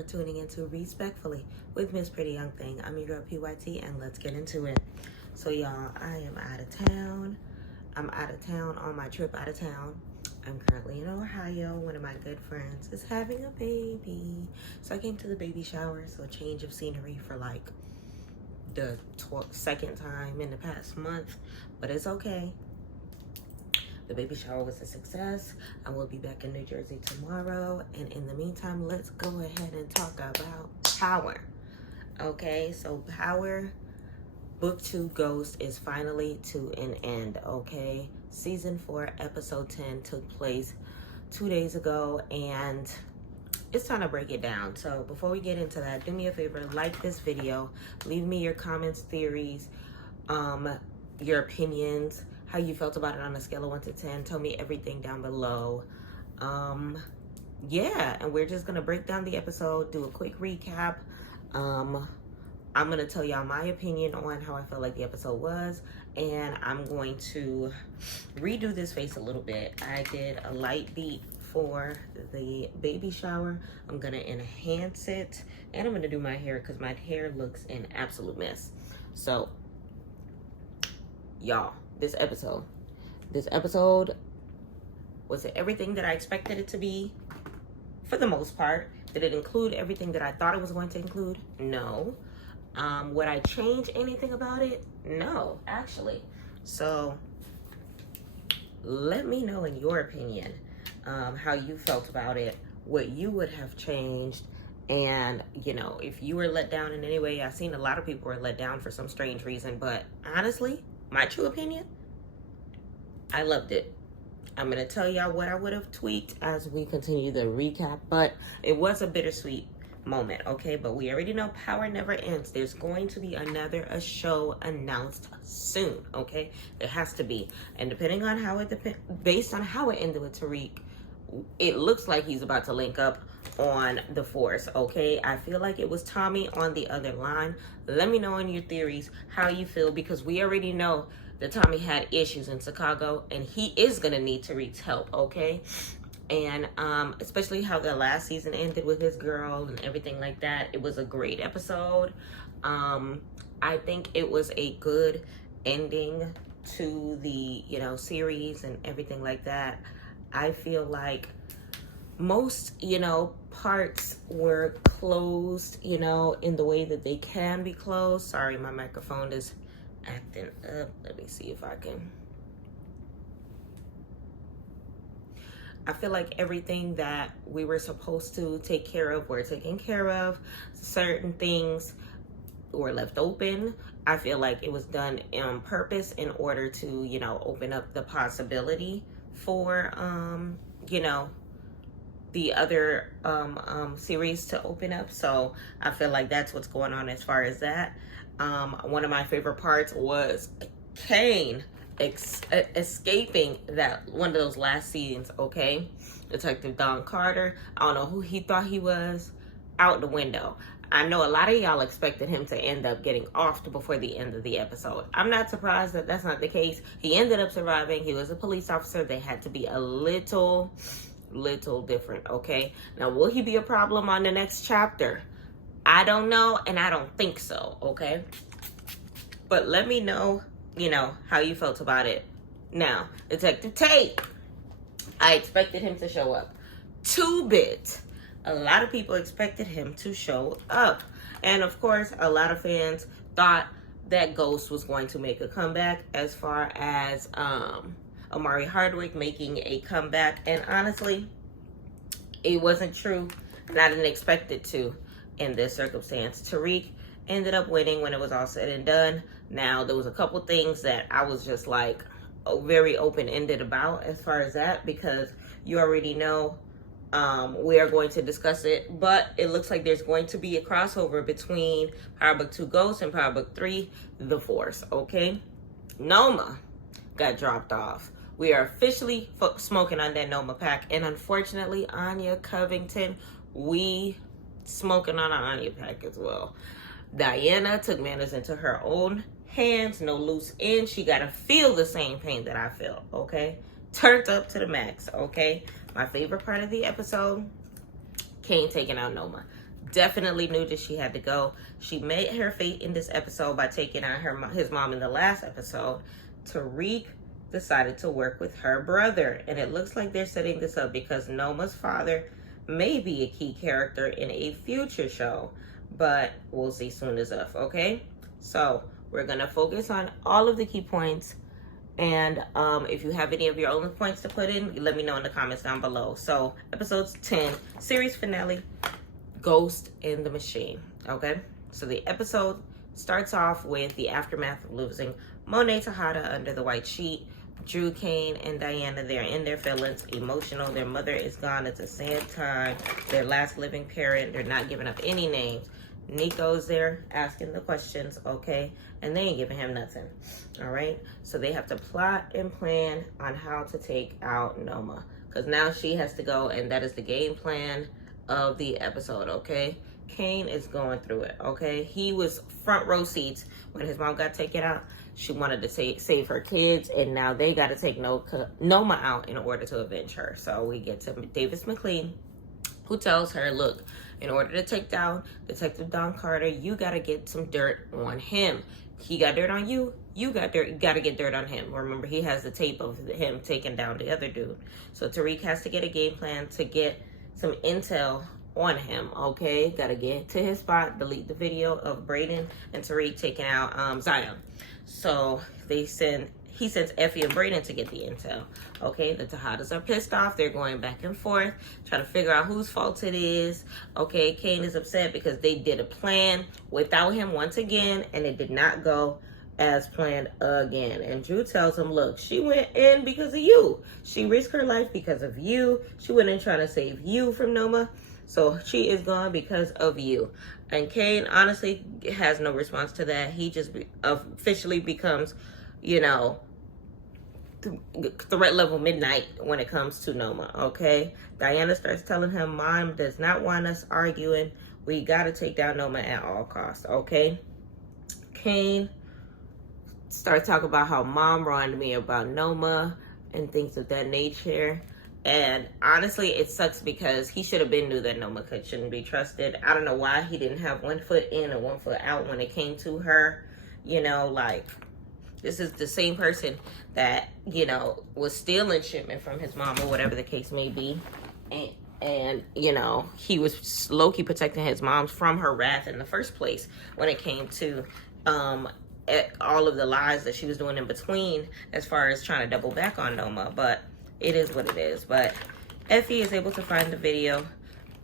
for tuning into Respectfully with Miss Pretty Young Thing. I'm your girl PYT, and let's get into it. So y'all, I am out of town. I'm out of town on my trip out of town. I'm currently in Ohio. One of my good friends is having a baby. So I came to the baby shower, so a change of scenery for like the second time in the past month, but it's okay. The baby shower was a success. I will be back in New Jersey tomorrow. And in the meantime, let's go ahead and talk about Power. Okay, so Power Book 2 Ghost is finally to an end, okay? Season 4, Episode 10 took place 2 days ago, and it's time to break it down. So before we get into that, do me a favor, like this video, leave me your comments, theories, your opinions, how you felt about it on a scale of 1 to 10. Tell me everything down below. Yeah, and we're just gonna break down the episode, do a quick recap. I'm gonna tell y'all my opinion on how I felt like the episode was, and I'm going to redo this face a little bit. I did a light beat for the baby shower. I'm gonna enhance it, and I'm gonna do my hair because my hair looks an absolute mess. So y'all, this episode was it everything that I expected it to be? For the most part. Did it include everything that I thought it was going to include? No. Would I change anything about it? No, actually. So let me know in your opinion how you felt about it, what you would have changed, and you know, if you were let down in any way. I've seen a lot of people were let down for some strange reason, but honestly, my true opinion, I loved it. I'm gonna tell y'all what I would have tweaked as we continue the recap, but it was a bittersweet moment, okay? But we already know Power never ends. There's going to be a show announced soon, okay? There has to be. And depending on how based on how it ended with Tariq, it looks like he's about to link up on the Force, okay? I feel like it was Tommy on the other line. Let me know in your theories how you feel, because we already know that Tommy had issues in Chicago, and he is gonna need Tariq's help, okay? And especially how the last season ended with his girl and everything like that. It was a great episode. I think it was a good ending to the, you know, series and everything like that. I feel like most, you know, parts were closed, you know, in the way that they can be closed. Sorry, my microphone is acting up. Let me see if I can. I feel like everything that we were supposed to take care of were taken care of. Certain things were left open. I feel like it was done on purpose in order to, you know, open up the possibility for, you know, the other series to open up. So I feel like that's what's going on as far as that. One of my favorite parts was Kane escaping that one of those last scenes, okay? Detective Don Carter, I don't know who he thought he was, out the window. I know a lot of y'all expected him to end up getting offed before the end of the episode. I'm not surprised that that's not the case. He ended up surviving. He was a police officer. They had to be a little different, okay? Now, will he be a problem on the next chapter? I don't know, and I don't think so, okay? But let me know, you know, how you felt about it. Now, Detective Tate, I expected him to show up. 2-bit. A lot of people expected him to show up. And of course, a lot of fans thought that Ghost was going to make a comeback, as far as Omari Hardwick making a comeback. And honestly, it wasn't true, and I didn't expect it to in this circumstance. Tariq ended up winning when it was all said and done. Now, there was a couple things that I was just like very open-ended about as far as that, because you already know we are going to discuss it, but it looks like there's going to be a crossover between Power Book 2 Ghost and Power Book 3 The Force, okay? Noma got dropped off. We are officially smoking on that Noma pack, and unfortunately, Anya Covington, we smoking on an Anya pack as well. Diana took matters into her own hands, no loose ends. She gotta feel the same pain that I feel, okay? Turned up to the max, okay? My favorite part of the episode, Kane taking out Noma. definitely knew that she had to go. She met her fate in this episode by taking out his mom in the last episode. Tariq decided to work with her brother, and it looks like they're setting this up because Noma's father may be a key character in a future show, but we'll see soon enough. Okay, so we're gonna focus on all of the key points, and if you have any of your own points to put in, let me know in the comments down below. So episode 10, series finale, Ghost in the Machine. Okay, so the episode starts off with the aftermath of losing Monet Tejada under the white sheet. Drew, Kane, and Diana, they're in their feelings, emotional. Their mother is gone. It's a sad time. Their last living parent, they're not giving up any names. Nico's there asking the questions, okay? And they ain't giving him nothing, all right? So they have to plot and plan on how to take out Noma, because now she has to go, and that is the game plan of the episode, okay? Kane is going through it, okay? He was front row seats when his mom got taken out. She wanted to save her kids, and now they got to take Noma out in order to avenge her. So we get to Davis McLean, who tells her, look, in order to take down Detective Don Carter, you got to get some dirt on him. He got dirt on you. You got to get dirt on him. Remember, he has the tape of him taking down the other dude. So Tariq has to get a game plan to get some intel on him, okay? Got to get to his spot, delete the video of Brayden and Tariq taking out Zion. So he sends Effie and Brayden to get the intel. Okay, the Tejadas are pissed off. They're going back and forth, trying to figure out whose fault it is. Okay, Kane is upset because they did a plan without him once again, and it did not go as planned again. And Drew tells him, look, she went in because of you. She risked her life because of you. She went in trying to save you from Noma. So she is gone because of you. And Kane honestly has no response to that. He just officially becomes, threat level midnight when it comes to Noma, okay? Diana starts telling him, Mom does not want us arguing. We got to take down Noma at all costs, okay? Kane starts talking about how Mom warned me about Noma and things of that nature. And honestly, it sucks because he should have been knew that Noma shouldn't be trusted. I don't know why he didn't have 1 foot in and 1 foot out when it came to her. This is the same person that, was stealing shipment from his mom or whatever the case may be. And he was low-key protecting his mom from her wrath in the first place when it came to all of the lies that she was doing in between as far as trying to double back on Noma. But it is what it is. But Effie is able to find the video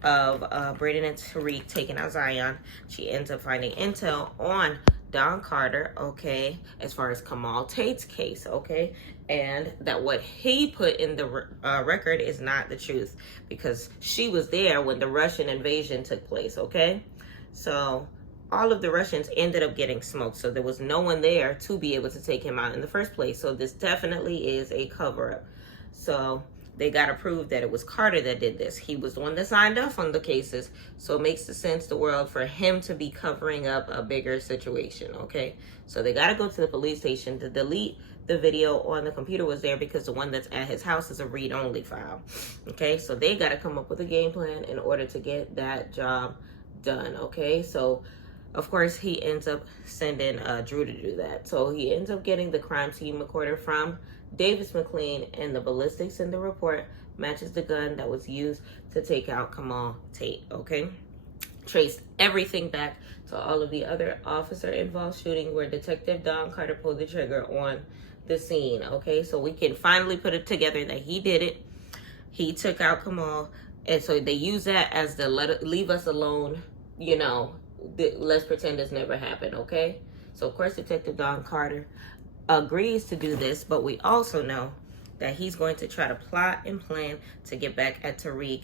of Brayden and Tariq taking out Zion. She ends up finding intel on Don Carter, okay, as far as Kamal Tate's case, okay, and that what he put in the record is not the truth because she was there when the Russian invasion took place, okay? So all of the Russians ended up getting smoked, so there was no one there to be able to take him out in the first place. So this definitely is a cover-up. So they got to prove that it was Carter that did this. He was the one that signed off on the cases. So it makes the world for him to be covering up a bigger situation, okay? So they got to go to the police station to delete the video on the computer was there because the one that's at his house is a read-only file, okay? So they got to come up with a game plan in order to get that job done, okay? So, of course, he ends up sending Drew to do that. So he ends up getting the crime scene recorder from Davis McLean, and the ballistics in the report matches the gun that was used to take out Kamal Tate, okay? Traced everything back to all of the other officer-involved shooting where Detective Don Carter pulled the trigger on the scene, okay? So we can finally put it together that he did it. He took out Kamal, and so they use that as the leave us alone, let's pretend this never happened, okay? So, of course, Detective Don Carter agrees to do this, but we also know that he's going to try to plot and plan to get back at Tariq,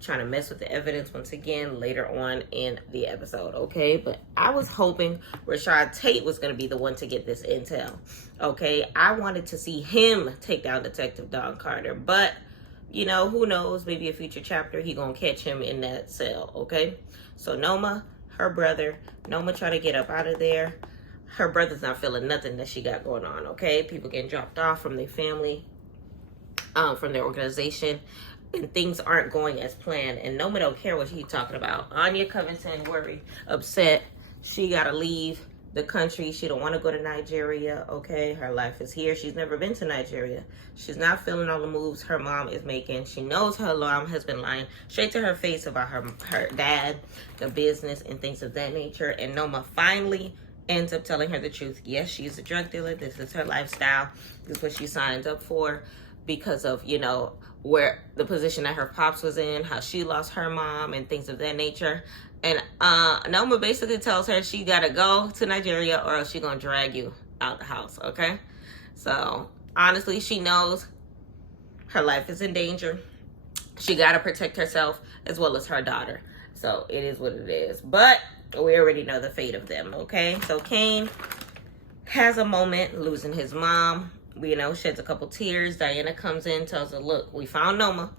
trying to mess with the evidence once again later on in the episode, okay? But I was hoping Rashad Tate was going to be the one to get this intel, okay? I wanted to see him take down Detective Don Carter, but, who knows? Maybe a future chapter, he going to catch him in that cell, okay? So Noma, her brother, Noma trying to get up out of there. Her brother's not feeling nothing that she got going on, okay? People getting dropped off from their family, from their organization. and things aren't going as planned, and Noma don't care what he's talking about. Anya Covington worried, upset. She gotta leave the country. She don't want to go to Nigeria. Okay, her life is here. She's never been to Nigeria. She's not feeling all the moves her mom is making. She knows her mom has been lying straight to her face about her dad, the business, and things of that nature. And Noma finally ends up telling her the truth. Yes, she's a drug dealer. This is her lifestyle. This is what she signed up for because of, you know, where the position that her pops was in, how she lost her mom, and things of that nature. And Noma basically tells her she gotta go to Nigeria or else she gonna drag you out the house, okay? So, honestly, she knows her life is in danger. She gotta protect herself as well as her daughter. So, it is what it is. But we already know the fate of them, okay? So, Kane has a moment losing his mom. You know, sheds a couple tears. Diana comes in, tells her, look, we found Noma.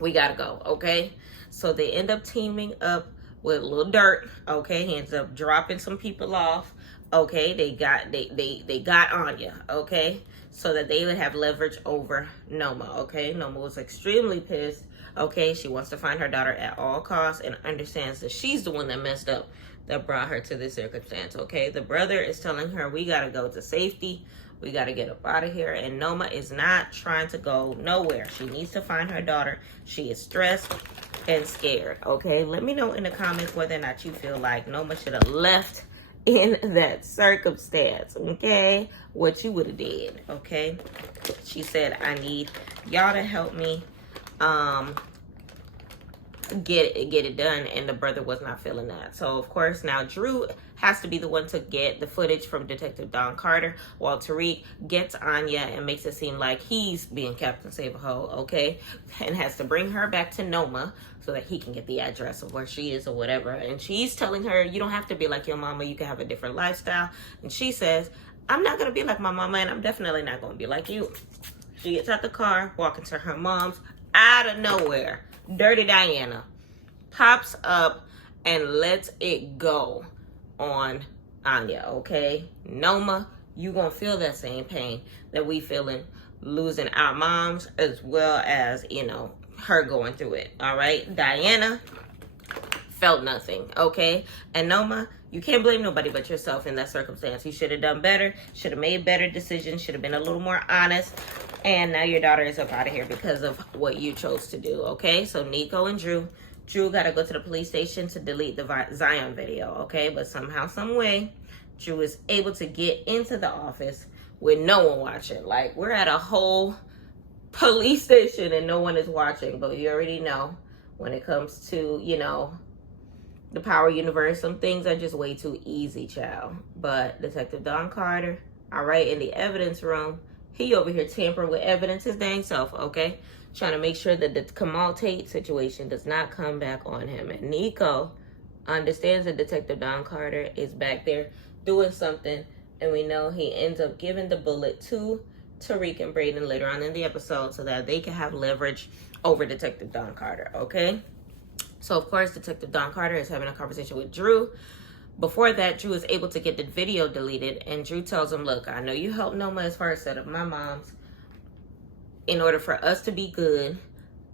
We gotta go, okay? So they end up teaming up with a little dirt, okay? He ends up dropping some people off, okay? They got Anya, okay? So that they would have leverage over Noma, okay? Noma was extremely pissed, okay? She wants to find her daughter at all costs and understands that she's the one that messed up, that brought her to this circumstance, okay? The brother is telling her, we gotta go to safety. We got to get up out of here. And Noma is not trying to go nowhere. She needs to find her daughter. She is stressed and scared, okay? Let me know in the comments whether or not you feel like Noma should have left in that circumstance, okay? What you would have did, okay? She said, I need y'all to help me get it done, and the brother was not feeling that. So of course now Drew has to be the one to get the footage from Detective Don Carter, while Tariq gets Anya and makes it seem like he's being Captain Save-A-Ho, okay, and has to bring her back to Noma so that he can get the address of where she is or whatever. And she's telling her, you don't have to be like your mama, you can have a different lifestyle. And she says, I'm not gonna be like my mama, and I'm definitely not gonna be like you. She gets out the car, walking to her mom's. Out of nowhere, Dirty Diana pops up and lets it go on Anya, okay? Noma, you gonna feel that same pain that we feeling losing our moms, as well as, you know, her going through it, all right? Diana felt nothing, okay? And Noma, you can't blame nobody but yourself in that circumstance. You should have done better, should have made better decisions, should have been a little more honest. And now your daughter is up out of here because of what you chose to do, okay? So Nico and Drew got to go to the police station to delete the Zion video, okay? But somehow, some way, Drew is able to get into the office with no one watching. Like, we're at a whole police station and no one is watching. But you already know when it comes to, you know, the power universe, some things are just way too easy, child. But Detective Don Carter, all right, in the evidence room, he over here tampering with evidence his dang self, okay? Trying to make sure that the Kamal Tate situation does not come back on him. And Nico understands that Detective Don Carter is back there doing something. And we know he ends up giving the bullet to Tariq and Braden later on in the episode so that they can have leverage over Detective Don Carter, okay? So, of course, Detective Don Carter is having a conversation with Drew. Before that, Drew is able to get the video deleted, and Drew tells him, look, I know you helped Noma as far as set up my mom's. In order for us to be good,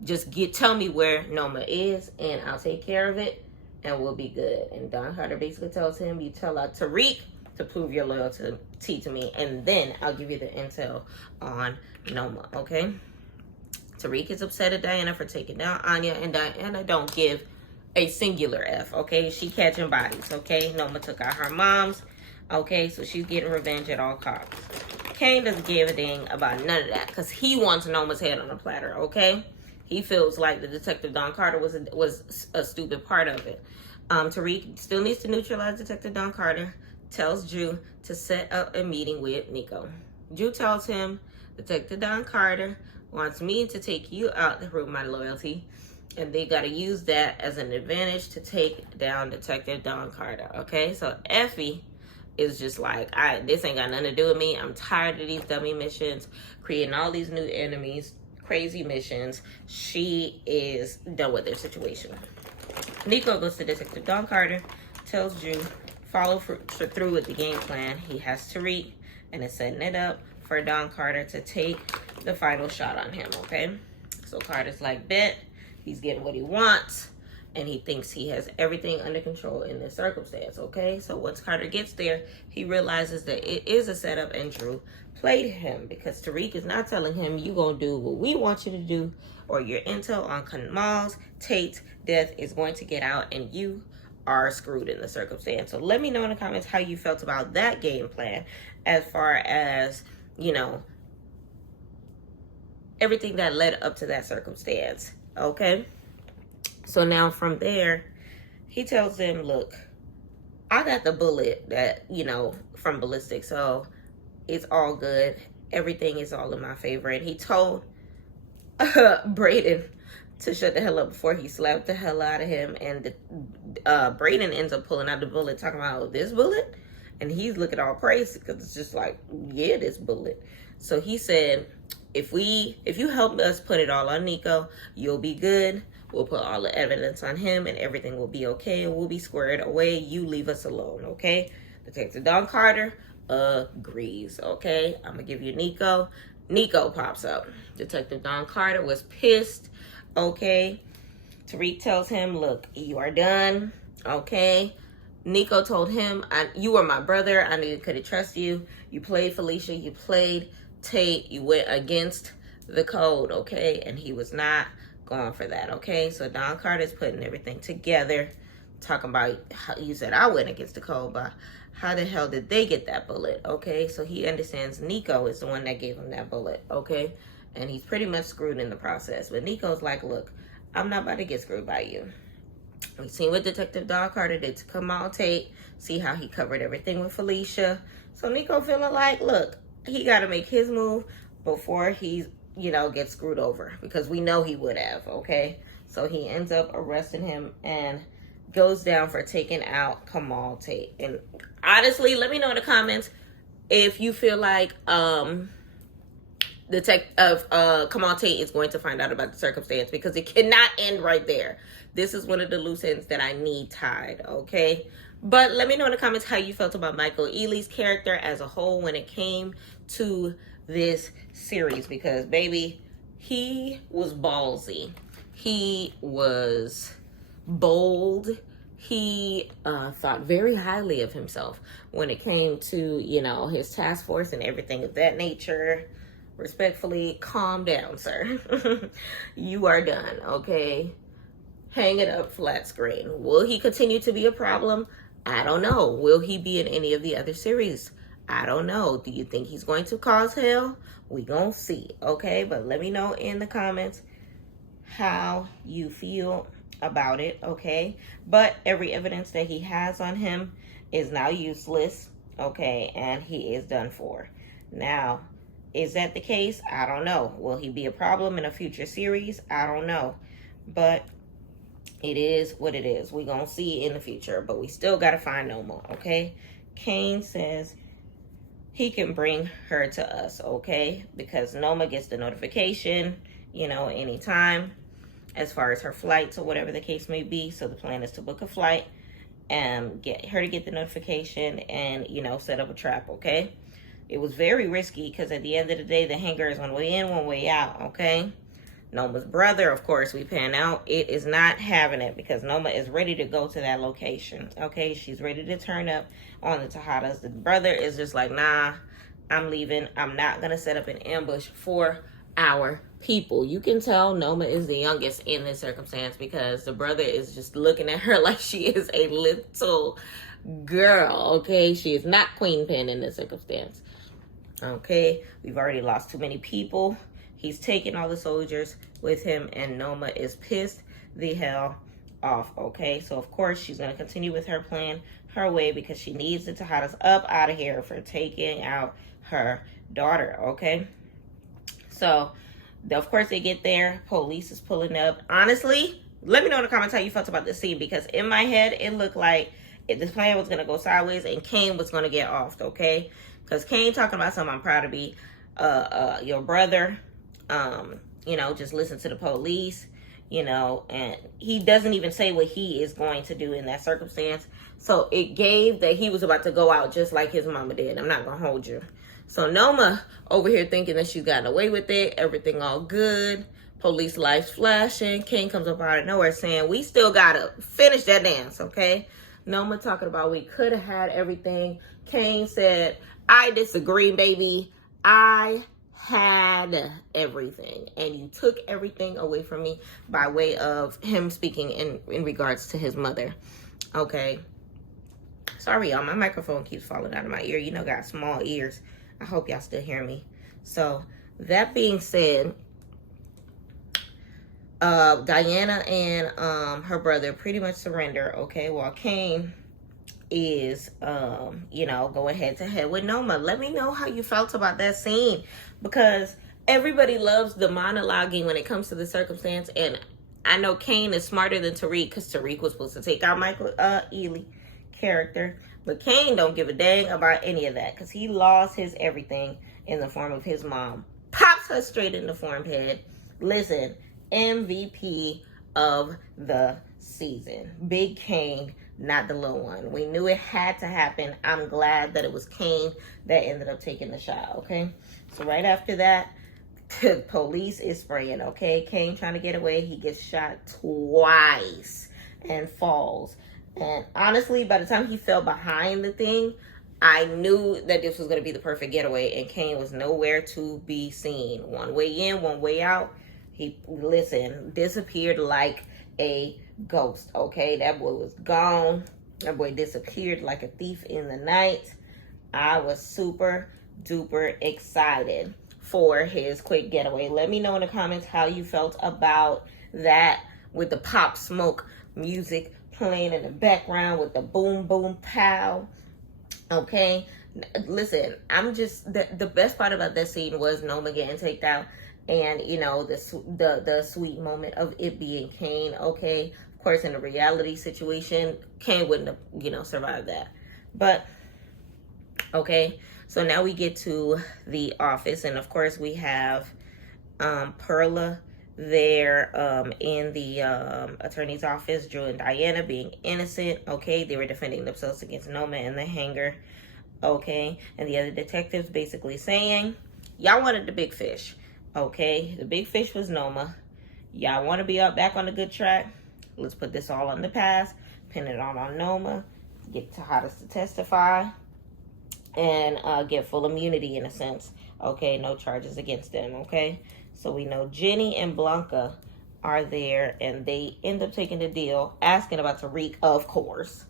just tell me where Noma is, and I'll take care of it, and we'll be good. And Don Carter basically tells him, you tell Tariq to prove your loyalty to me, and then I'll give you the intel on Noma, okay? Tariq is upset at Diana for taking down Anya, and Diana don't give a singular F, okay? She catching bodies, okay? Noma took out her mom's, okay? So she's getting revenge at all costs. Kane doesn't give a dang about none of that because he wants Noma's head on a platter, okay? He feels like the Detective Don Carter was a stupid part of it. Tariq still needs to neutralize Detective Don Carter, tells Drew to set up a meeting with Nico. Drew tells him, Detective Don Carter wants me to take you out to prove my loyalty, and they got to use that as an advantage to take down Detective Don Carter, okay? So Effie is just like, this ain't got nothing to do with me. I'm tired of these dummy missions, creating all these new enemies, crazy missions. She is done with their situation. Nico goes to Detective Don Carter, tells Drew, follow through with the game plan. He has Tariq and is setting it up for Don Carter to take the final shot on him, okay? So Carter's like, bet. He's getting what he wants. And he thinks he has everything under control in this circumstance, okay? So once Carter gets there, he realizes that it is a setup and Drew played him because Tariq is not telling him, you gonna do what we want you to do, or your intel on Kamal's Tate's death is going to get out and you are screwed in the circumstance. So let me know in the comments how you felt about that game plan as far as, you know, everything that led up to that circumstance, okay? So now from there, he tells them, look, I got the bullet that, you know, from ballistic, so it's all good. Everything is all in my favor. And he told Brayden to shut the hell up before he slapped the hell out of him. And Brayden ends up pulling out the bullet, talking about this bullet. And he's looking all crazy because it's just like, yeah, this bullet. So he said, if you help us put it all on Nico, you'll be good. We'll put all the evidence on him and everything will be okay and we'll be squared away. You leave us alone, okay? Detective Don Carter agrees, okay? I'm gonna give you Nico. Nico pops up. Detective Don Carter was pissed, okay? Tariq tells him, look, you are done, okay? Nico told him, you were my brother. I knew could trust you. You played Felicia. You played Tate. You went against the code, okay? And he was not going for that, okay? So Don Carter's putting everything together, talking about how you said I went against the code, but how the hell did they get that bullet, okay? So he understands Nico is the one that gave him that bullet, okay? And he's pretty much screwed in the process. But Nico's like, look, I'm not about to get screwed by you. We've seen what Detective Don Carter did to Kamal Tate, see how he covered everything with Felicia. So Nico feeling like, look, he got to make his move before he's, you know, get screwed over, because we know he would have, okay? So he ends up arresting him and goes down for taking out Kamal Tate. And honestly, let me know in the comments if you feel like Kamal Tate is going to find out about the circumstance, because it cannot end right there. This is one of the loose ends that I need tied, okay? But let me know in the comments how you felt about Michael Ealy's character as a whole when it came to this series, because baby, he was ballsy. He was bold. He thought very highly of himself when it came to, you know, his task force and everything of that nature. Respectfully, calm down, sir. You are done, okay? Hang it up flat screen. Will he continue to be a problem? I don't know. Will he be in any of the other series? I don't know. Do you think he's going to cause hell? We gonna see, okay? But let me know in the comments how you feel about it, okay? But every evidence that he has on him is now useless, okay? And he is done for. Now, is that the case? I don't know. Will he be a problem in a future series? I don't know. But it is what it is. We gonna see in the future. But we still gotta find Noma, okay? Kane says he can bring her to us, okay? Because Noma gets the notification, you know, anytime as far as her flights or whatever the case may be. So the plan is to book a flight and get her to get the notification and, you know, set up a trap, okay? It was very risky because at the end of the day, the hangar is one way in, one way out, okay? Noma's brother, of course, we pan out. It is not having it because Noma is ready to go to that location, okay? She's ready to turn up on the Tejadas. The brother is just like, nah, I'm leaving. I'm not going to set up an ambush for our people. You can tell Noma is the youngest in this circumstance because the brother is just looking at her like she is a little girl, okay? She is not Queen Pen in this circumstance, okay? We've already lost too many people. He's taking all the soldiers with him, and Noma is pissed the hell off, okay? So, of course, she's going to continue with her plan her way because she needs the Tejadas up out of here for taking out her daughter, okay? So, of course, they get there. Police is pulling up. Honestly, let me know in the comments how you felt about this scene, because in my head, it looked like this plan was going to go sideways and Kane was going to get offed, okay? Because Kane talking about something, I'm proud to be your brother. You know, just listen to the police, you know, and he doesn't even say what he is going to do in that circumstance. So it gave that he was about to go out just like his mama did. I'm not going to hold you. So Noma over here thinking that she's gotten away with it, everything all good. Police lights flashing. King comes up out of nowhere saying, we still gotta finish that dance, okay? Noma talking about we could have had everything. Kane said, I disagree, baby. I had everything. And you took everything away from me by way of him speaking in regards to his mother. Okay. Sorry, y'all. My microphone keeps falling out of my ear. You know, got small ears. I hope y'all still hear me. So, that being said, Diana and her brother pretty much surrender, okay, while Kane is going head to head with Noma. Let me know how you felt about that scene, because everybody loves the monologuing when it comes to the circumstance, and I know Kane is smarter than Tariq, because Tariq was supposed to take out Michael Ealy character, but Kane don't give a dang about any of that, because he lost his everything in the form of his mom. Pops her straight in the forehead. Listen, MVP of the season. Big Kane, not the little one. We knew it had to happen. I'm glad that it was Kane that ended up taking the shot, okay? So right after that, the police is spraying, okay? Kane trying to get away. He gets shot twice and falls. And honestly, by the time he fell behind the thing, I knew that this was going to be the perfect getaway, and Kane was nowhere to be seen. One way in, one way out. He, disappeared like a ghost, okay? That boy was gone. That boy disappeared like a thief in the night. I was super duper excited for his quick getaway. Let me know in the comments how you felt about that, with the pop smoke music playing in the background with the boom boom pow, okay? Listen, I'm just, the best part about that scene was Noma getting taken out. And, the sweet moment of it being Kane, okay? Of course, in a reality situation, Kane wouldn't have, survived that. But, okay, so now we get to the office. And, of course, we have Perla there in the attorney's office. Drew and Diana being innocent, okay? They were defending themselves against Noma in the hangar, okay? And the other detectives basically saying, y'all wanted the big fish. Okay, the big fish was Noma. Y'all want to be up back on the good track? Let's put this all on the past, pin it all on Noma, get Hottest to testify, and get full immunity in a sense. Okay, no charges against them, okay? So we know Jenny and Blanca are there, and they end up taking the deal, asking about Tariq, of course.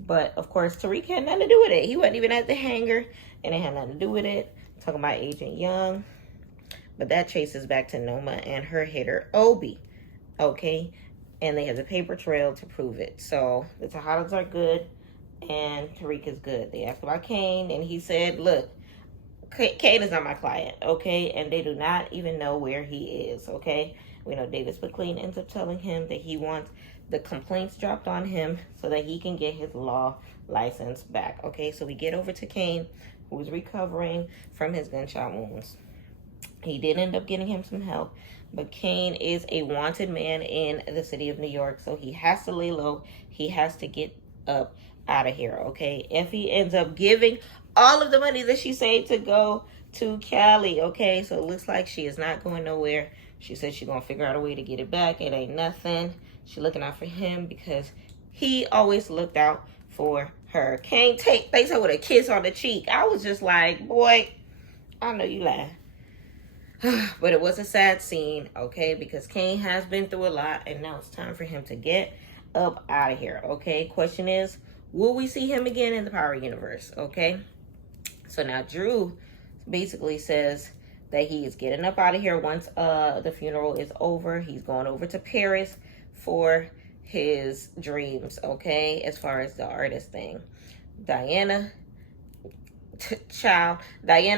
But, of course, Tariq had nothing to do with it. He wasn't even at the hangar, and it had nothing to do with it. Talking about Agent Young. But that chases back to Noma and her hitter, Obi, okay? And they have the paper trail to prove it. So the Tejadas are good, and Tariq is good. They asked about Kane, and he said, look, Kane is not my client, okay? And they do not even know where he is, okay? We know Davis McLean ends up telling him that he wants the complaints dropped on him so that he can get his law license back, okay? So we get over to Kane, who's recovering from his gunshot wounds. He did end up getting him some help, but Kane is a wanted man in the city of New York, so he has to lay low. He has to get up out of here, okay? If he ends up giving all of the money that she saved to go to Cali, okay? So it looks like she is not going nowhere. She said she's going to figure out a way to get it back. It ain't nothing. She's looking out for him because he always looked out for her. Kane thanks her with a kiss on the cheek. I was just like, boy, I know you lying. But it was a sad scene, okay, because Kane has been through a lot, and now it's time for him to get up out of here, okay? Question is, will we see him again in the Power Universe, okay? So now Drew basically says that he is getting up out of here once the funeral is over. He's going over to Paris for his dreams, okay, as far as the artist thing. Diana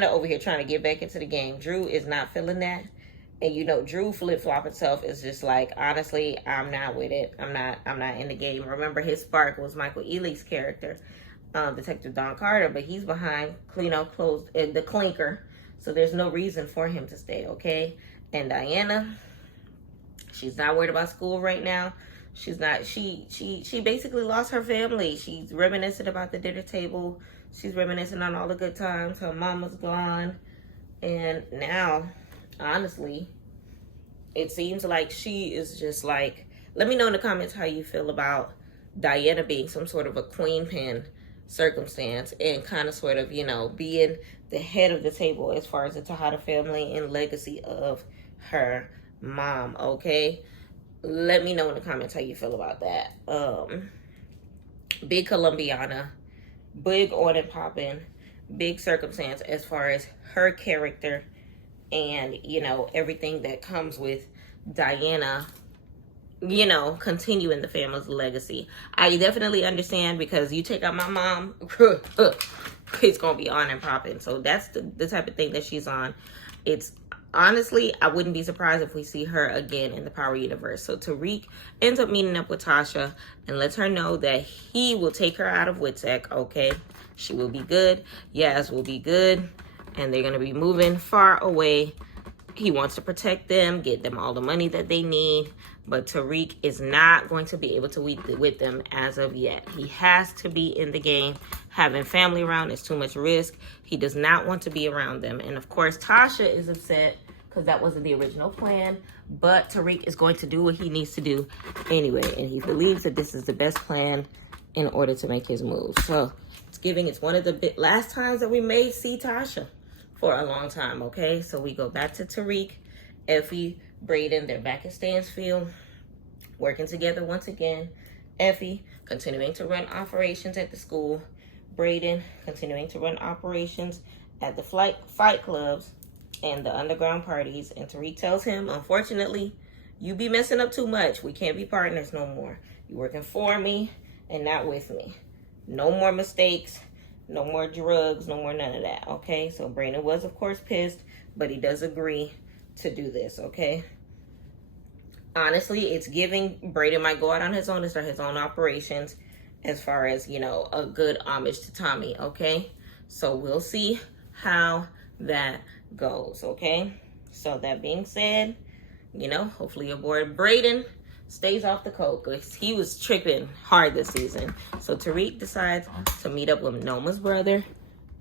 over here trying to get back into the game. Drew is not feeling that, and Drew flip-flop himself is just like, honestly, I'm not with it. I'm not in the game. Remember, his spark was Michael Ealy's character, Detective Don Carter, but he's behind the clinker, so there's no reason for him to stay, okay? And Diana, she's not worried about school right now. She's not. She basically lost her family. She's reminiscing about the dinner table. She's reminiscing on all the good times. Her mom was gone. And now, honestly, It seems like she is just like, let me know in the comments how you feel about Diana being some sort of a queen pin circumstance and kind of sort of, you know, being the head of the table as far as the Tejada family and legacy of her mom, okay? Let me know in the comments how you feel about that. Big Colombiana, big on and popping, big circumstance as far as her character and, you know, everything that comes with Diana, you know, continuing the family's legacy. I definitely understand, because you take out my mom, it's gonna be on and popping. So that's the type of thing that she's on. It's honestly, I wouldn't be surprised if we see her again in the Power Universe. So Tariq ends up meeting up with Tasha and lets her know that he will take her out of Witsec, okay? She will be good. Yaz will be good. And they're going to be moving far away. He wants to protect them, get them all the money that they need. But Tariq is not going to be able to be with them as of yet. He has to be in the game. Having family around is too much risk. He does not want to be around them. And of course, Tasha is upset because that wasn't the original plan. But Tariq is going to do what he needs to do anyway. And he believes that this is the best plan in order to make his move. So it's one of the last times that we may see Tasha for a long time, okay? So we go back to Tariq, Effie, Brayden. They're back at Stansfield, working together once again. Effie continuing to run operations at the school. Brayden continuing to run operations at the fight clubs and the underground parties. And Tariq tells him, unfortunately, you be messing up too much. We can't be partners no more. You're working for me and not with me. No more mistakes. No more drugs, no more none of that, okay? So Brayden was, of course, pissed, but he does agree to do this, okay? Honestly, it's giving Brayden might go out on his own and start his own operations as far as, you know, a good homage to Tommy, okay? So we'll see how that goes, okay? So that being said, you know, hopefully your boy Brayden stays off the coke, because he was tripping hard this season. So Tariq decides to meet up with Noma's brother,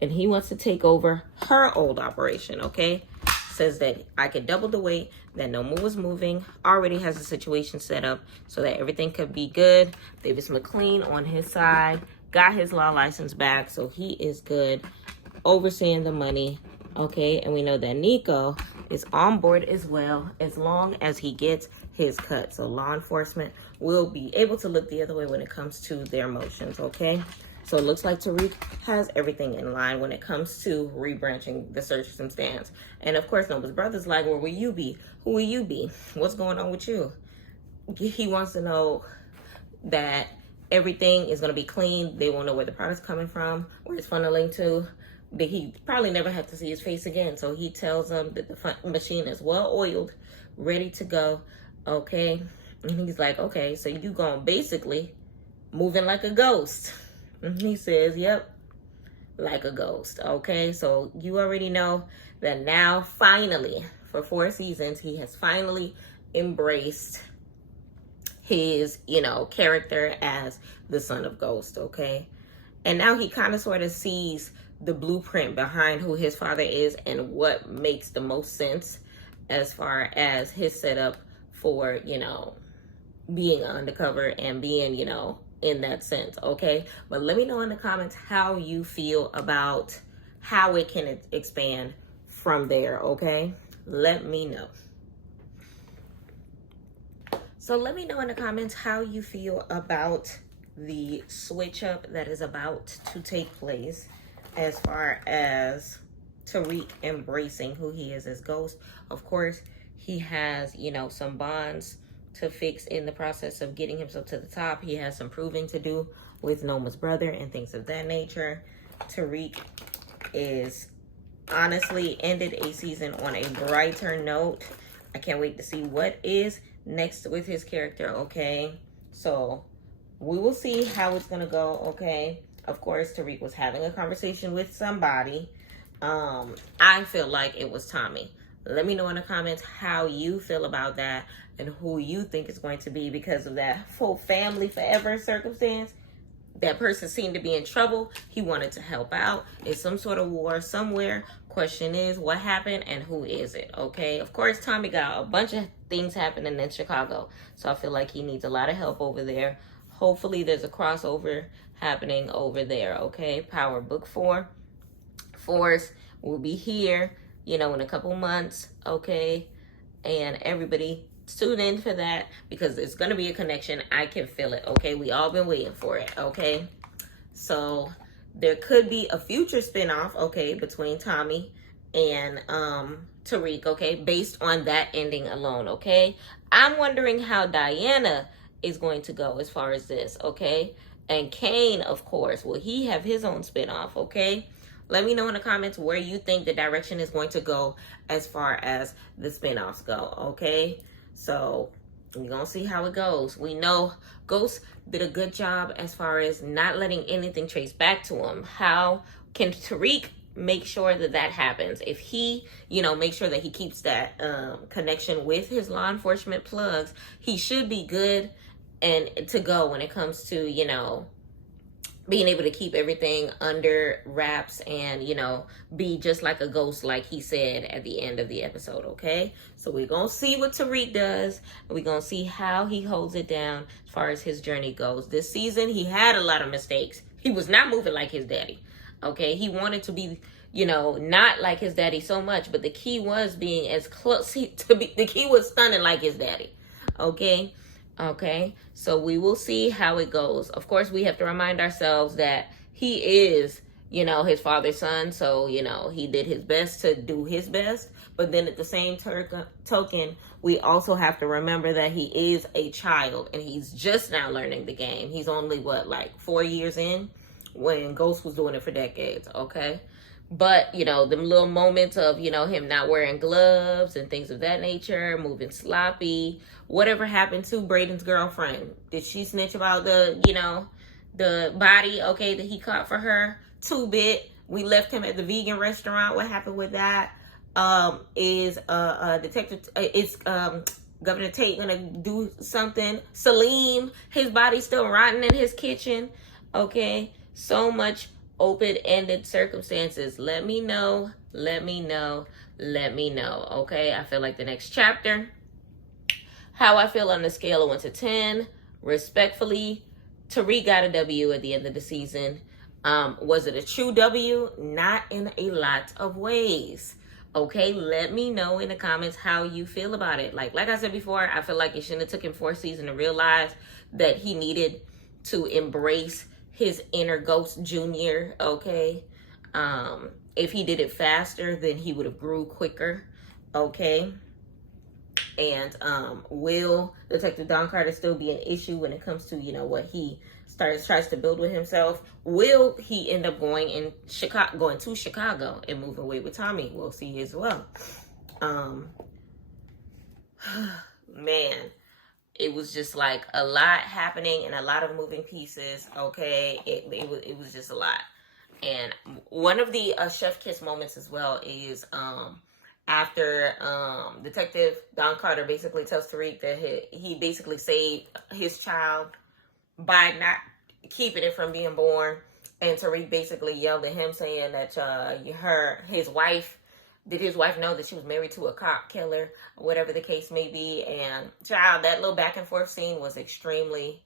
and he wants to take over her old operation, okay? Says that I could double the weight, that Noma was moving, already has a situation set up so that everything could be good. Davis McLean on his side, got his law license back, so he is good, overseeing the money, okay? And we know that Nico is on board as well, as long as he gets his cut. So law enforcement will be able to look the other way when it comes to their motions, okay? So it looks like Tariq has everything in line when it comes to rebranching the searches and stands. And of course, Noma's brother's like, where will you be? Who will you be? What's going on with you? He wants to know that everything is going to be clean. They won't know where the product's coming from, where it's funneling to. But he probably never have to see his face again. So he tells them that the machine is well oiled, ready to go. Okay, and he's like, okay, so you gonna basically moving like a ghost. And he says, yep, like a ghost. Okay, so you already know that now finally, for 4 seasons, he has finally embraced his, you know, character as the son of Ghost, okay? And now he kind of sort of sees the blueprint behind who his father is and what makes the most sense as far as his setup for, you know, being undercover and being, you know, in that sense, okay? But let me know in the comments how you feel about how it can expand from there, okay? Let me know. So let me know in the comments how you feel about the switch up that is about to take place as far as Tariq embracing who he is as Ghost. Of course, he has, you know, some bonds to fix in the process of getting himself to the top. He has some proving to do with Noma's brother and things of that nature. Tariq is honestly ended a season on a brighter note. I can't wait to see what is next with his character, okay? So we will see how it's gonna go, okay? Of course, Tariq was having a conversation with somebody. I feel like it was Tommy. Let me know in the comments how you feel about that and who you think is going to be because of that full family forever circumstance. That person seemed to be in trouble. He wanted to help out. It's some sort of war somewhere. Question is, what happened and who is it? Okay. Of course, Tommy got a bunch of things happening in Chicago. So I feel like he needs a lot of help over there. Hopefully there's a crossover happening over there, okay? Power Book 4 Force will be here, you know, in a couple months, okay? And everybody tune in for that because it's going to be a connection. I can feel it, okay? We all been waiting for it, okay? So there could be a future spinoff, okay, between Tommy and Tariq, okay, based on that ending alone, okay? I'm wondering how Diana is going to go as far as this, okay? And Kane, of course, will he have his own spinoff, okay? Let me know in the comments where you think the direction is going to go as far as the spinoffs go, okay? So we're going to see how it goes. We know Ghost did a good job as far as not letting anything trace back to him. How can Tariq make sure that that happens? If he, you know, make sure that he keeps that connection with his law enforcement plugs, he should be good and to go when it comes to, you know, being able to keep everything under wraps and, you know, be just like a ghost, like he said at the end of the episode, okay? So we're going to see what Tariq does, and we're going to see how he holds it down as far as his journey goes. This season, he had a lot of mistakes. He was not moving like his daddy, okay? He wanted to be, you know, not like his daddy so much, but the key was being as close to be, the key was stunning like his daddy, okay? Okay, so we will see how it goes. Of course, we have to remind ourselves that he is, you know, his father's son. So, you know, he did his best to do his best. But then at the same token, we also have to remember that he is a child and he's just now learning the game. He's only, what, like 4 years in when Ghost was doing it for decades, okay? But, you know, them little moments of, you know, him not wearing gloves and things of that nature, moving sloppy. Whatever happened to Braden's girlfriend? Did she snitch about the, you know, the body, okay, that he caught for her? 2-bit. We left him at the vegan restaurant. What happened with that? Is Governor Tate gonna do something? Salim, his body's still rotting in his kitchen. Okay, so much open-ended circumstances. Let me know. Okay, I feel like the next chapter. How I feel on the scale of 1 to 10. Respectfully, Tariq got a W at the end of the season. Was it a true W? Not in a lot of ways. Okay, let me know in the comments how you feel about it. Like I said before, I feel like it shouldn't have took him 4 seasons to realize that he needed to embrace his inner Ghost Junior, okay? If he did it faster, then he would have grew quicker, okay? And will Detective Don Carter still be an issue when it comes to, you know, what he tries to build with himself? Will he end up going to Chicago and move away with Tommy? We'll see as well. Man, it was just like a lot happening and a lot of moving pieces, okay? It was just a lot. And one of the chef kiss moments as well is after Detective Don Carter basically tells Tariq that he basically saved his child by not keeping it from being born. And Tariq basically yelled at him saying that his wife, did his wife know that she was married to a cop killer, or whatever the case may be. And child, that little back and forth scene was extremely,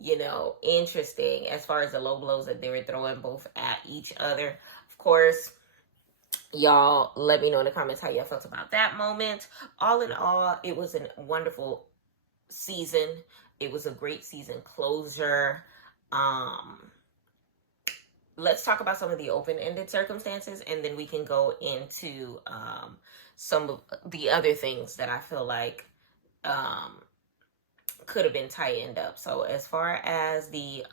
you know, interesting as far as the low blows that they were throwing both at each other. Of course, y'all let me know in the comments how y'all felt about that moment. All in all, it was a wonderful season. It was a great season closure. Let's talk about some of the open-ended circumstances, and then we can go into some of the other things that I feel like could have been tightened up. So as far as the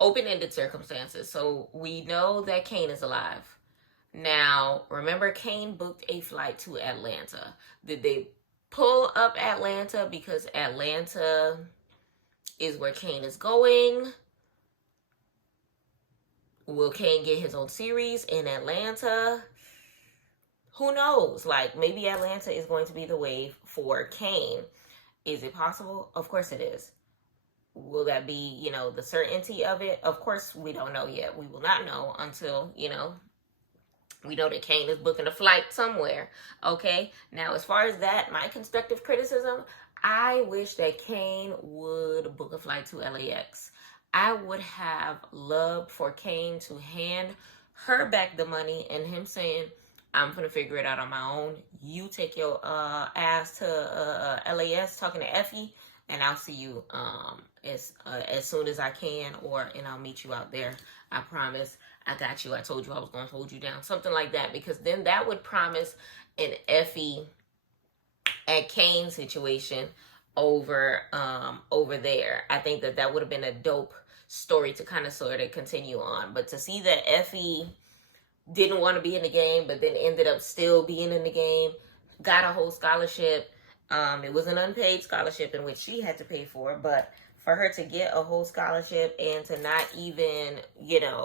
open-ended circumstances, so we know that Kane is alive. Now, remember, Kane booked a flight to Atlanta. Did they pull up Atlanta because Atlanta is where Kane is going? Will Kane get his own series in Atlanta? Who knows? Like, maybe Atlanta is going to be the wave for Kane. Is it possible? Of course it is. Will that be, you know, the certainty of it? Of course we don't know yet. We will not know until, you know, We know that Kane is booking a flight somewhere. Okay. Now, as far as that, my constructive criticism, I wish that Kane would book a flight to LAX. I would have loved for Kane to hand her back the money and him saying, I'm gonna figure it out on my own. You take your ass to LAS talking to Effie, and I'll see you as soon as I can, and I'll meet you out there. I promise. I got you. I told you I was gonna hold you down. Something like that, because then that would promise an Effie and Kane situation over there. I think that would have been a dope story to kind of sort of continue on. But to see that Effie didn't want to be in the game, but then ended up still being in the game, got a whole scholarship. It was an unpaid scholarship in which she had to pay for, but for her to get a whole scholarship and to not even,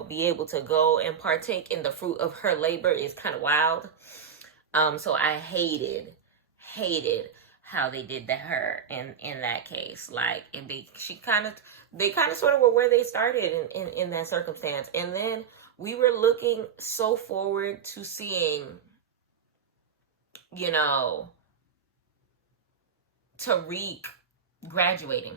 be able to go and partake in the fruit of her labor is kind of wild. So I hated how they did to her in that case. Like, and they kind of sort of were where they started in that circumstance. And then we were looking so forward to seeing, Tariq graduating.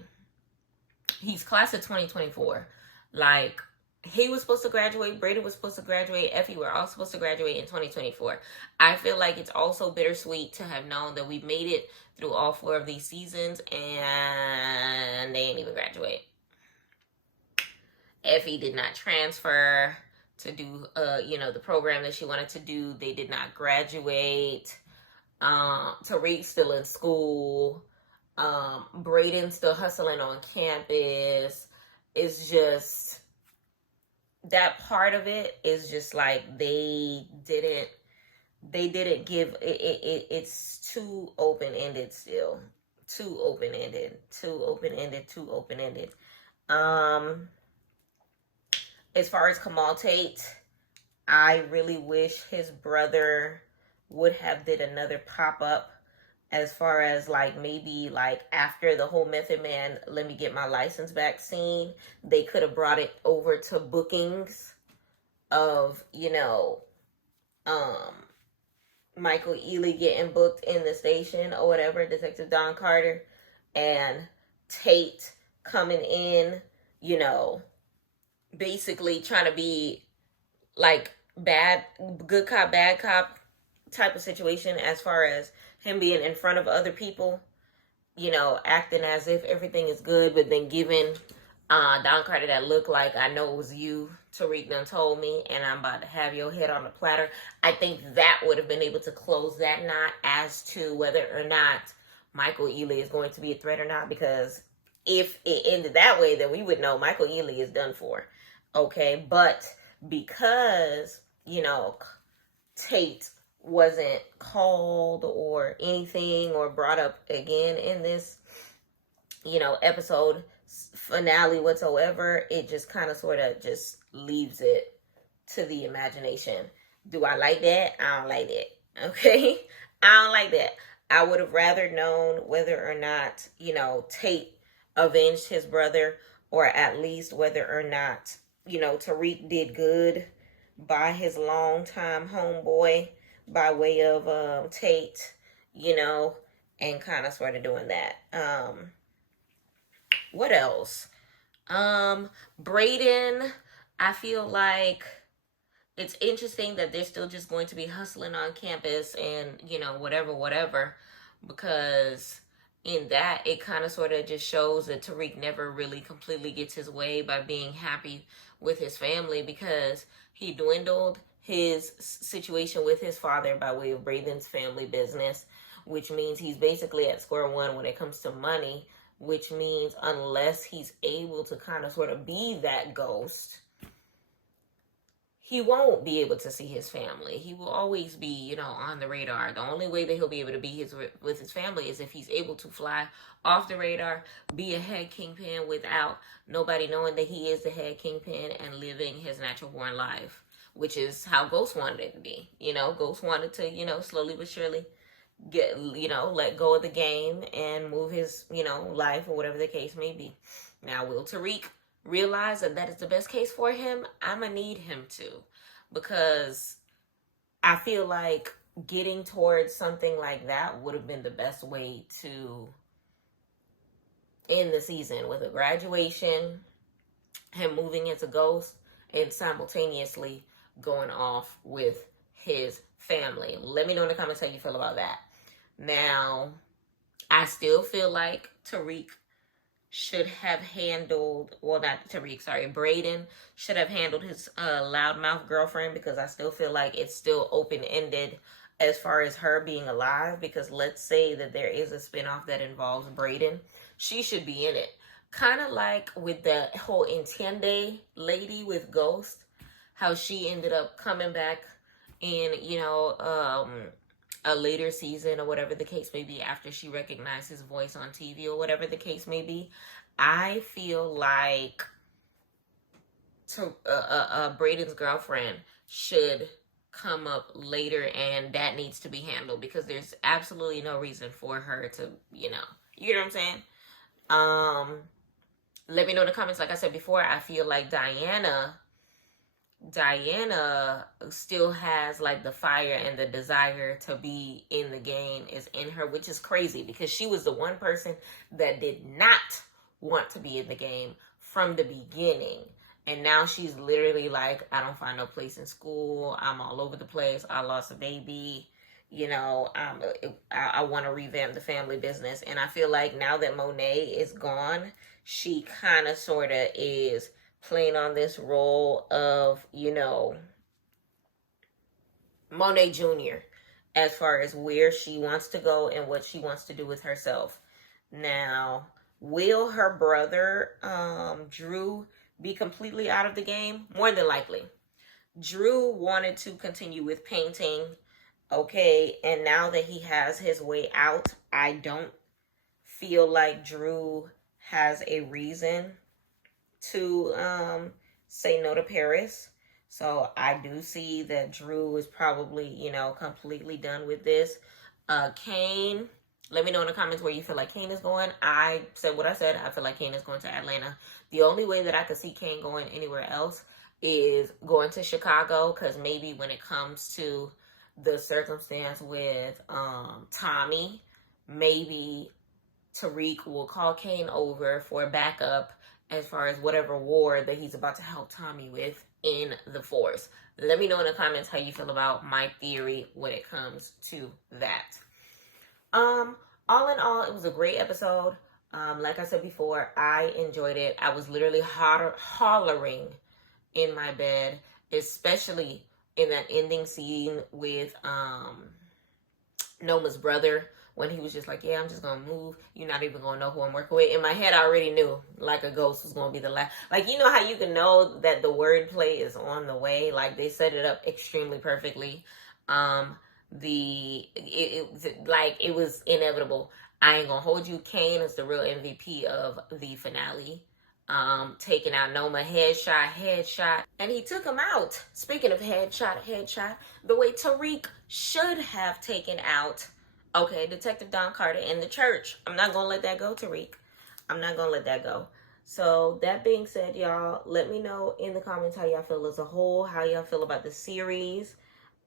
He's class of 2024. Like, he was supposed to graduate. Brady was supposed to graduate. Effie were all supposed to graduate in 2024. I feel like it's also bittersweet to have known that we made it through all 4 of these seasons and they didn't even graduate. Effie did not transfer to do, the program that she wanted to do. They did not graduate. Tariq still in school. Braden still hustling on campus. It's just, that part of it is just like they didn't give it's too open-ended still. Too open-ended. As far as Kamal Tate, I really wish his brother would have did another pop-up, as far as like maybe like after the whole Method Man let me get my license back scene, they could have brought it over to bookings of, Michael Ealy getting booked in the station or whatever, Detective Don Carter, and Tate coming in, basically trying to be like good cop, bad cop type of situation, as far as him being in front of other people, acting as if everything is good, but then giving Don Carter that look like, I know it was you, Tariq done told me, and I'm about to have your head on a platter. I think that would have been able to close that knot as to whether or not Michael Ealy is going to be a threat or not, because if it ended that way, then we would know Michael Ealy is done for. Okay, but because, Tate wasn't called or anything or brought up again in this, episode finale whatsoever, it just kind of sort of just leaves it to the imagination. Do I like that? I don't like that. Okay? I don't like that. I would have rather known whether or not, Tate avenged his brother, or at least whether or not, Tariq did good by his longtime homeboy by way of Tate, and kind of sort of doing that. What else? Braden, I feel like it's interesting that they're still just going to be hustling on campus and, whatever, because in that, it kind of sort of just shows that Tariq never really completely gets his way by being happy with his family, because he dwindled his situation with his father by way of Braden's family business, which means he's basically at square one when it comes to money, which means unless he's able to kind of sort of be that ghost, he won't be able to see his family. He will always be, on the radar. The only way that he'll be able to be with his family is if he's able to fly off the radar, be a head kingpin without nobody knowing that he is the head kingpin, and living his natural born life, which is how Ghost wanted it to be. Ghost wanted to, slowly but surely get, let go of the game and move his, life, or whatever the case may be. Now, will Tariq realize that is the best case for him? I'ma need him to, because I feel like getting towards something like that would have been the best way to end the season, with a graduation, him moving into Ghost, and simultaneously going off with his family. Let me know in the comments how you feel about that. Now, I still feel like Tariq should have handled, well, not Tariq, sorry, Braden should have handled his loudmouth girlfriend, because I still feel like it's still open-ended as far as her being alive, because let's say that there is a spinoff that involves Braden, she should be in it. Kind of like with the whole Intende lady with Ghost, how she ended up coming back in, a later season or whatever the case may be, after she recognized his voice on TV or whatever the case may be. I feel like Braden's girlfriend should come up later, and that needs to be handled, because there's absolutely no reason for her to, you know what I'm saying? Let me know in the comments. Like I said before, I feel like Diana still has like the fire and the desire to be in the game is in her, which is crazy, because she was the one person that did not want to be in the game from the beginning. And now she's literally like, I don't find no place in school. I'm all over the place. I lost a baby. I want to revamp the family business. And I feel like now that Monet is gone, she kind of sort of is playing on this role of, Monet Jr., as far as where she wants to go and what she wants to do with herself. Now, will her brother, Drew, be completely out of the game? More than likely. Drew wanted to continue with painting, okay, and now that he has his way out, I don't feel like Drew has a reason to say no to Paris. So I do see that Drew is probably, completely done with this. Kane, let me know in the comments where you feel like Kane is going. I said what I said. I feel like Kane is going to Atlanta. The only way that I could see Kane going anywhere else is going to Chicago, because maybe when it comes to the circumstance with Tommy, maybe Tariq will call Kane over for backup as far as whatever war that he's about to help Tommy with in the Force. Let me know in the comments how you feel about my theory when it comes to that. All in all, it was a great episode. Like I said before, I enjoyed it. I was literally hollering in my bed, especially in that ending scene with Noma's brother, when he was just like, yeah, I'm just gonna move. You're not even gonna know who I'm working with. In my head, I already knew, like, a ghost was gonna be the last. Like, you know how you can know that the wordplay is on the way? Like, they set it up extremely perfectly. It was inevitable. I ain't gonna hold you. Kane is the real MVP of the finale. Taking out Noma, headshot, and he took him out. Speaking of headshot, the way Tariq should have taken out, okay, Detective Don Carter in the church. I'm not gonna let that go, Tariq. I'm not gonna let that go. So that being said, y'all, let me know in the comments how y'all feel as a whole, how y'all feel about the series.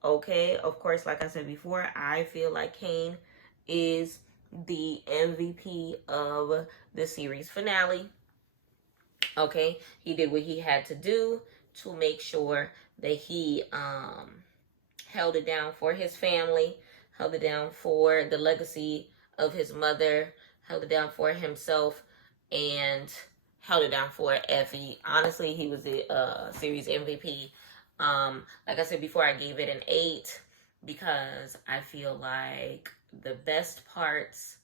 Okay, of course, like I said before, I feel like Kane is the MVP of the series finale. Okay, he did what he had to do to make sure that he held it down for his family, held it down for the legacy of his mother, held it down for himself, and held it down for Effie. Honestly, he was the series MVP. Like I said before, I gave it an 8 because I feel like the best parts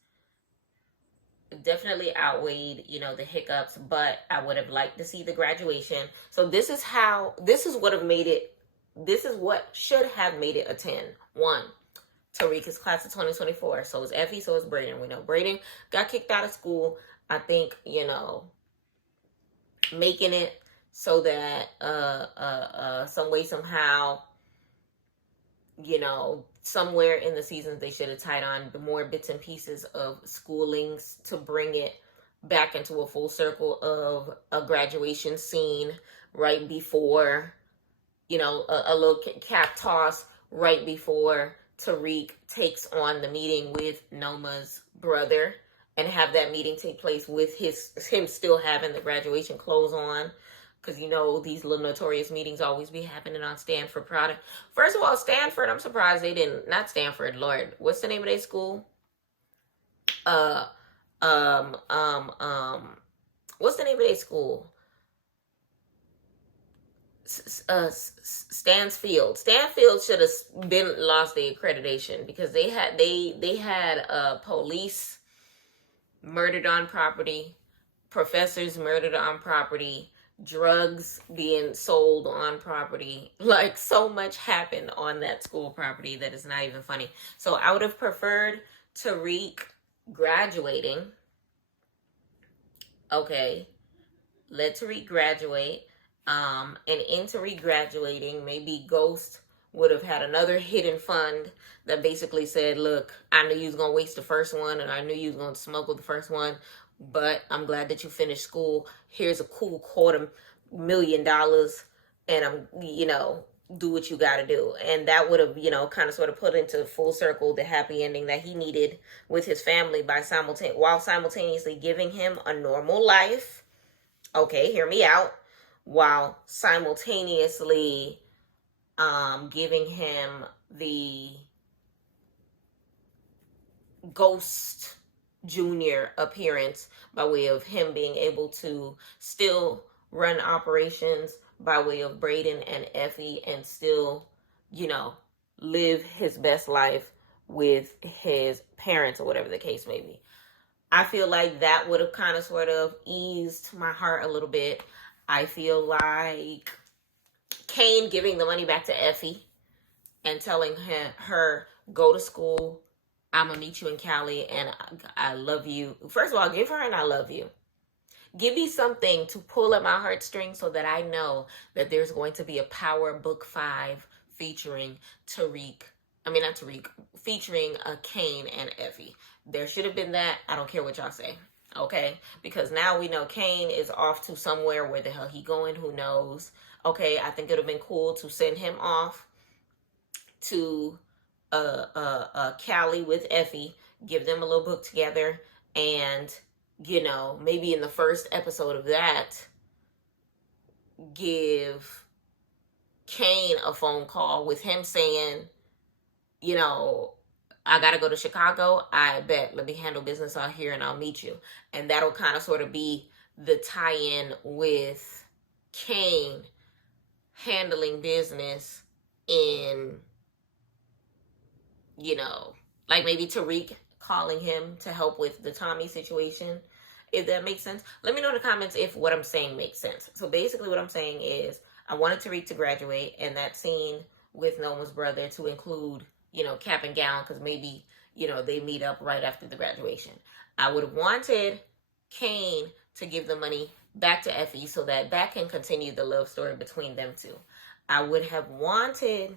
definitely outweighed, the hiccups, but I would have liked to see the graduation. So this is what should have made it a 10. 1, Tariq is class of 2024. So is Effie, so is Braden. We know Braden got kicked out of school. I think, making it so that some way, somehow, somewhere in the seasons they should have tied on the more bits and pieces of schoolings to bring it back into a full circle of a graduation scene right before, a little cap toss right before Tariq takes on the meeting with Noma's brother, and have that meeting take place with him still having the graduation clothes on. Because you know these little notorious meetings always be happening on Stanford product. First of all, Stanford, I'm surprised they didn't, not Stanford, Lord, what's the name of their school? Uh um um um what's the name of their school? Stansfield. Stanfield should have been lost their accreditation because they had police murdered on property, professors murdered on property, drugs being sold on property. Like, so much happened on that school property that is not even funny. So I would have preferred Tariq graduating. Okay, let Tariq graduate. And in Tariq graduating, maybe Ghost would have had another hidden fund that basically said, look, I knew you was going to waste the first one, and I knew you was going to smuggle the first one, but I'm glad that you finished school. Here's a cool $250,000, and do what you got to do. And that would have, kind of sort of put into full circle the happy ending that he needed with his family while simultaneously giving him a normal life. Okay, hear me out. While simultaneously giving him the Ghost Junior appearance by way of him being able to still run operations by way of Braden and Effie, and still, live his best life with his parents or whatever the case may be. I feel like that would have kind of sort of eased my heart a little bit. I feel like Kane giving the money back to Effie and telling her go to school. I'm going to meet you in Cali, and I love you. First of all, give her an I love you. Give me something to pull at my heartstrings so that I know that there's going to be a Power Book 5 featuring featuring Kane and Effie. There should have been that. I don't care what y'all say. Okay? Because now we know Kane is off to somewhere. Where the hell he going? Who knows? Okay, I think it would have been cool to send him off to Cali with Effie, give them a little book together, and maybe in the first episode of that, give Kane a phone call with him saying, I gotta go to Chicago. I bet. Let me handle business out here and I'll meet you. And that'll kind of sort of be the tie-in with Kane handling business in, like maybe Tariq calling him to help with the Tommy situation. If that makes sense. Let me know in the comments if what I'm saying makes sense. So basically what I'm saying is I wanted Tariq to graduate, and that scene with Noma's brother to include, cap and gown, because maybe, they meet up right after the graduation. I would have wanted Kane to give the money back to Effie so that can continue the love story between them two. I would have wanted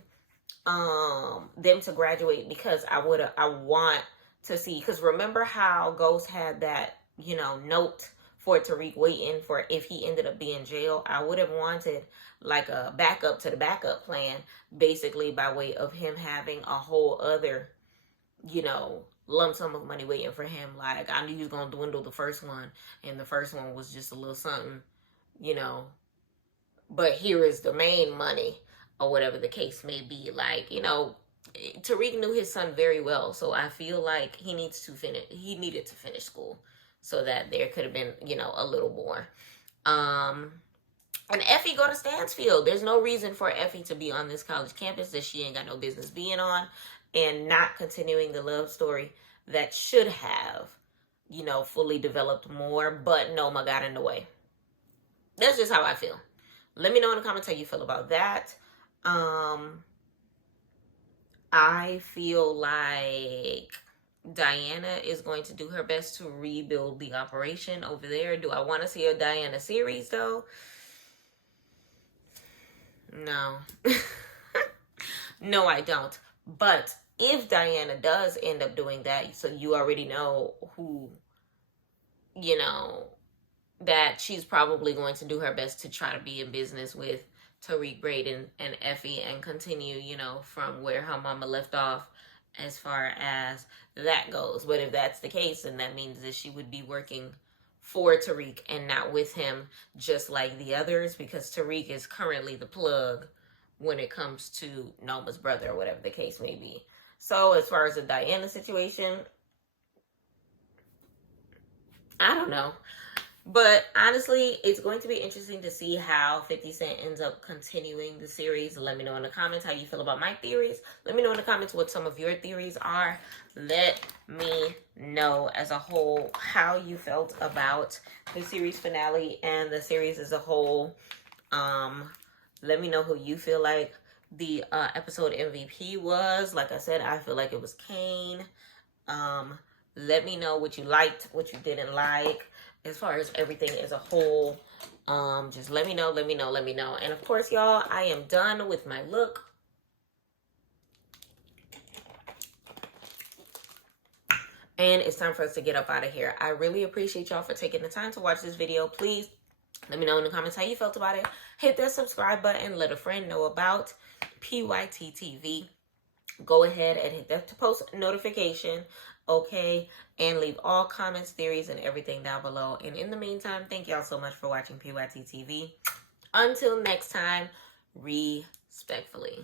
them to graduate because I want to see, because remember how Ghost had that, note for Tariq waiting for if he ended up being in jail. I would have wanted like a backup to the backup plan, basically by way of him having a whole other, lump sum of money waiting for him. Like, I knew he was going to dwindle the first one, and the first one was just a little something, but here is the main money, or whatever the case may be. Like, Tariq knew his son very well, so I feel like he needed to finish school so that there could have been, a little more. And Effie go to Stansfield. There's no reason for Effie to be on this college campus that she ain't got no business being on, and not continuing the love story that should have, fully developed more, but Noma got in the way. That's just how I feel. Let me know in the comments how you feel about that. I feel like Diana is going to do her best to rebuild the operation over there. Do I want to see a Diana series though? No. No, I don't. But if Diana does end up doing that, so you already know who, that she's probably going to do her best to try to be in business with Tariq, Braden, and Effie and continue, you know, from where her mama left off as far as that goes. But if that's the case, then that means that she would be working for Tariq and not with him, just like the others, because Tariq is currently the plug when it comes to Noma's brother or whatever the case may be. So as far as the Diana situation, I don't know. But honestly, it's going to be interesting to see how 50 Cent ends up continuing the series. Let me know in the comments how you feel about my theories. Let me know in the comments what some of your theories are. Let me know as a whole how you felt about the series finale and the series as a whole. Let me know who you feel like the episode MVP was. Like I said, I feel like it was Kane. Let me know what you liked, what you didn't like, as far as everything as a whole. Just let me know. And of course, y'all, I am done with my look. And it's time for us to get up out of here. I really appreciate y'all for taking the time to watch this video. Please let me know in the comments how you felt about it. Hit that subscribe button. Let a friend know about PYTTV. Go ahead and hit that post notification, okay? And leave all comments, theories, and everything down below. And in the meantime, thank y'all so much for watching PYTTV. Until next time, respectfully.